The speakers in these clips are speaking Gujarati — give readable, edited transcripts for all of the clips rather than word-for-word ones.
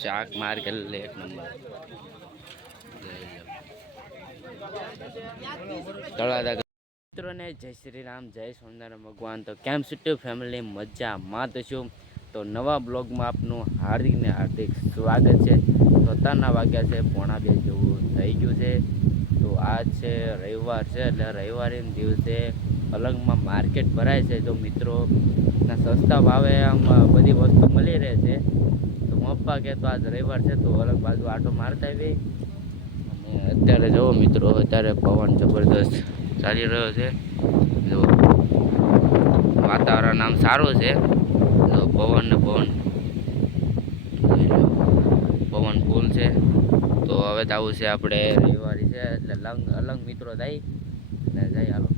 શાક માર્કેટ એક નંબર તળાદા મિત્રોને જય શ્રી રામ, જય સ્વામિનારાયણ ભગવાન. તો કેમ છો ફેમિલી? મજામાં તો છું. તો નવા બ્લોગમાં આપનું હાર્દિક ને હાર્દિક સ્વાગત છે. તો અત્યારના વાગ્યા છે 1:30 જેવું થઈ ગયું છે. તો આજ છે રવિવાર છે, એટલે રવિવારના દિવસે અલગમાં માર્કેટ ભરાય છે. તો મિત્રો સસ્તા ભાવે આમ બધી વસ્તુ મળી રહે છે. તો પપ્પા કે તો આજ રવિવાર છે તો અલગ બાજુ આટો મારતા આવી. અને અત્યારે જુઓ મિત્રો, અત્યારે પવન જબરદસ્ત ચાલી રહ્યો છે. જો વાતાવરણ આમ સારું છે. જો પવન ને પવન ફૂલ છે. તો હવે તો આવું છે, આપણે રવિવારી છે એટલે અલગ મિત્રો થાય ને જાય. હાલો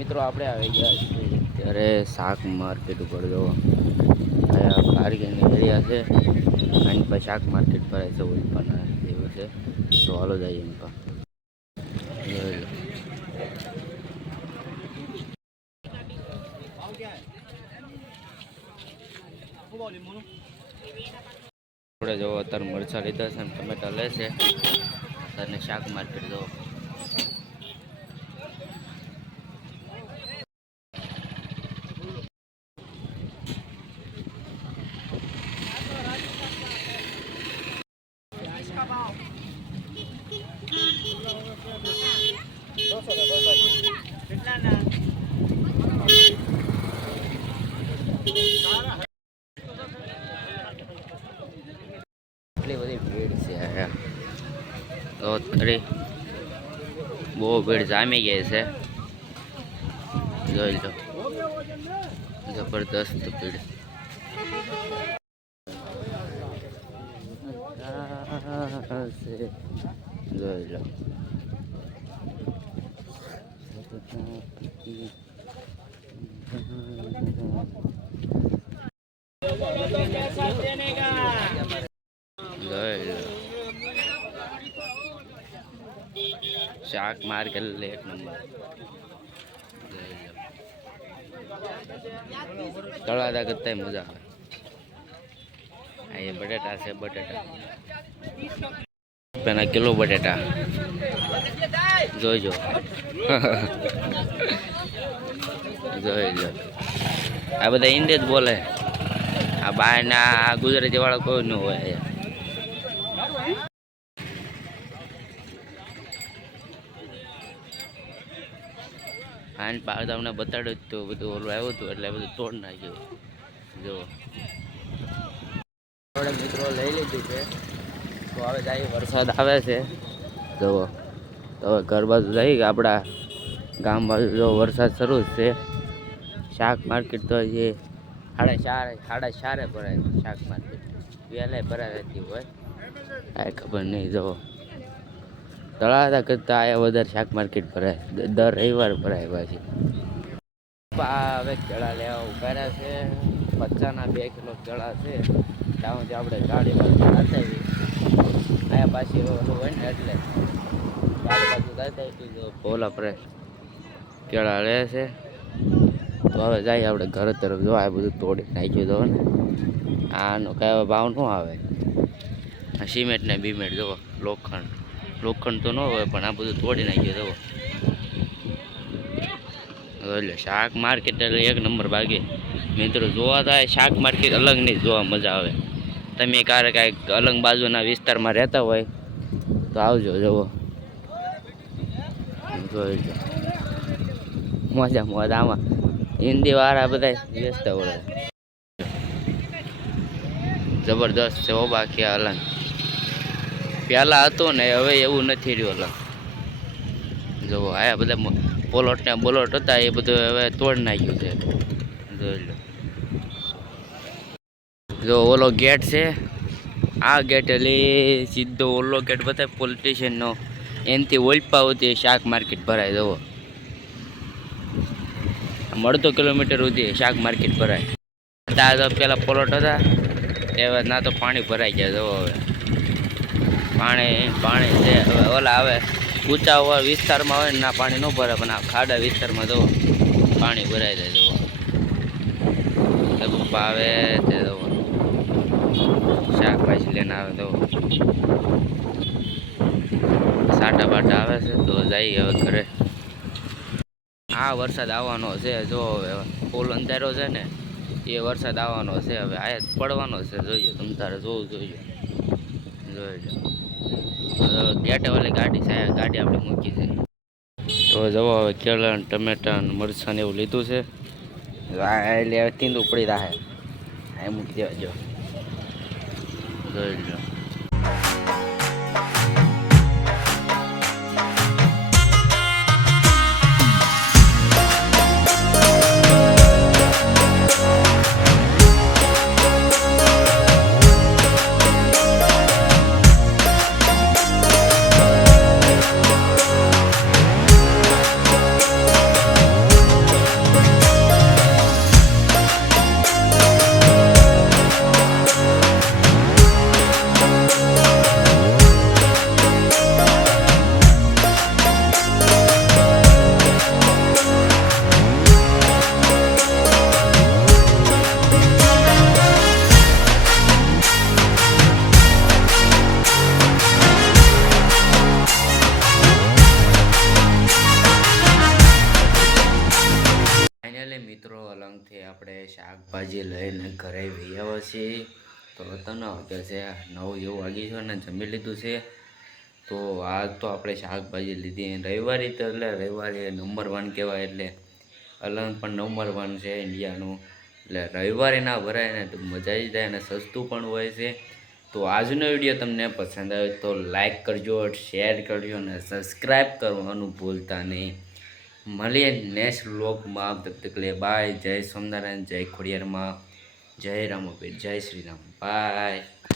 મિત્રો, આપણે આવી ગયા છીએ ત્યારે શાક માર્કેટ ઉપર. જો અહીંયા પાર્કિંગ એરિયા છે, એની પર શાક માર્કેટ ભરાય છે. ઉલ્પાના એવું છે. તો હાલો જઈએ એમ પર. આપણે જો અત્યારે મરચાં લીધા છે ને ટમેટા લે છે. અને શાક માર્કેટ જો એટલી બધી ભીડ છે. તો બહુ ભીડ જામી ગઈ છે. જોઈ લો, જબરદસ્ત ભીડ. જોઈ લો, શાક માર્કેટ એક નંબર. તળાદા કરતા મજા આવે. અહીંયા બટાટા છે, બટાટા પેલા કિલો બટાટા જોઈજો. જોઈજો, આ બધા હિન્દી જ બોલે. આ બહારના ગુજરાતી વાળા કોઈ ન હોય. આ કાલ તમને બતાડ્યું તો બધું ઓલું આવ્યું હતું એટલે બધું તોડ નાખ્યું જો આપણે મિત્રો લઈ લીધું છે તો હવે જાય વરસાદ આવે છે જુઓ તો હવે ઘર બાજુ જઈ આપણા ગામ બાજુ જો વરસાદ શરૂ જ છે શાક માર્કેટ તો જે સાડા ચારે ભરાય શાક માર્કેટ વહેલા ભરાતી હોય આ ખબર નહીં જો તળાતા કરતાં આયા વધારે શાક માર્કેટ ભરાય દર રવિવાર ભરાય પાછી હવે કેળા લેવા ઉભા છે 50ના 2 કિલો કેળા છે ત્યાંથી આપણે ગાડી બાજુ નાખી અહીંયા પાછી ઓલું હોય ને એટલે ગાડી બાજુ નાખી પોલા પર કેળા લે છે તો હવે જાય આપણે ઘર તરફ જો આ બધું તોડી નાખ્યું તો ને આનો કયો ભાવ ન આવે સિમેન્ટ ને બીમેન્ટ જો લોખંડ તો ન હોય પણ આ બધું તોડી નાખ્યું જુઓ એટલે શાક માર્કેટ એટલે એક નંબર બાકી મિત્રો જોવા થાય શાક માર્કેટ અલગ નહીં જોવા મજા આવે તમે ક્યારેક કાંઈક અલગ બાજુના વિસ્તારમાં રહેતા હોય તો આવજો જુઓ જોઈ મજા આમાં હિન્દી વાળા બધા વેચતા હોય જબરદસ્ત છે ઓ બાકી અલગ પહેલાં હતો ને હવે એવું નથી રહ્યું અલગ જુઓ આયા બધા પોલોટ ને બોલોટ હતા એ બધું હવે તોડ નાખ્યું છે જોઈ લો જો ઓલો ગેટ છે આ ગેટ એટલે સીધો ઓલો ગેટ બતાવે પોલિટિશિયનનો એનાથી ઓલપા સુધી શાક માર્કેટ ભરાય જુઓ મળતો કિલોમીટર સુધી શાક માર્કેટ ભરાય ત્યાં તો પેલા પોલોટ હતા એ ના તો પાણી ભરાઈ જાય જુઓ હવે પાણી છે હવે ઓલા આવે ઊંચા વિસ્તારમાં હોય ને ના પાણી ન ભરાય પણ આ ખાડા વિસ્તારમાં જુઓ પાણી ભરાઈ જાય જુઓ પપ્પા આવે તે જુઓ શાકભાજી લઈને આવે તો સાટા બાટા આવે છે તો જઈએ હવે ઘરે આ વરસાદ આવવાનો છે જો હવે ફૂલ અંધારો છે ને એ વરસાદ આવવાનો છે હવે આ પડવાનો છે જોઈએ તમ તારે જોવું જોઈએ જોઈ લો ગેટે વાળી ગાડી છે ગાડી આપણે મૂકી છે તો જવો હવે કેળા ટમેટા મરચાં એવું લીધું છે એટલે હવે તીંદું પડી રહે આ મૂકી દેવા જો જોઈ લો મિત્રો અલંગથી આપણે શાકભાજી લઈને ઘરે વહી આવ્યા છીએ તો તને વાગે છે 9 જેવું વાગી છે અને જમી લીધું છે તો આજ તો આપણે શાકભાજી લીધી રવિવારે તો એટલે રવિવારે નંબર 1 કહેવાય એટલે અલંગ પણ નંબર 1 છે ઇન્ડિયાનું એટલે રવિવારે ના ભરાય ને તો મજા આવી જાય અને સસ્તું પણ હોય છે તો આજનો વિડીયો તમને પસંદ આવે તો લાઈક કરજો શેર કરજો અને સબસ્ક્રાઈબ કરવાનું ભૂલતા નહીં મળીએ નેક્સ્ટ વ્લોગમાં તબ તક લે બાય જય સોમનારાયણ જય ખોડિયારમાં જય રામપીર જય શ્રી રામ બાય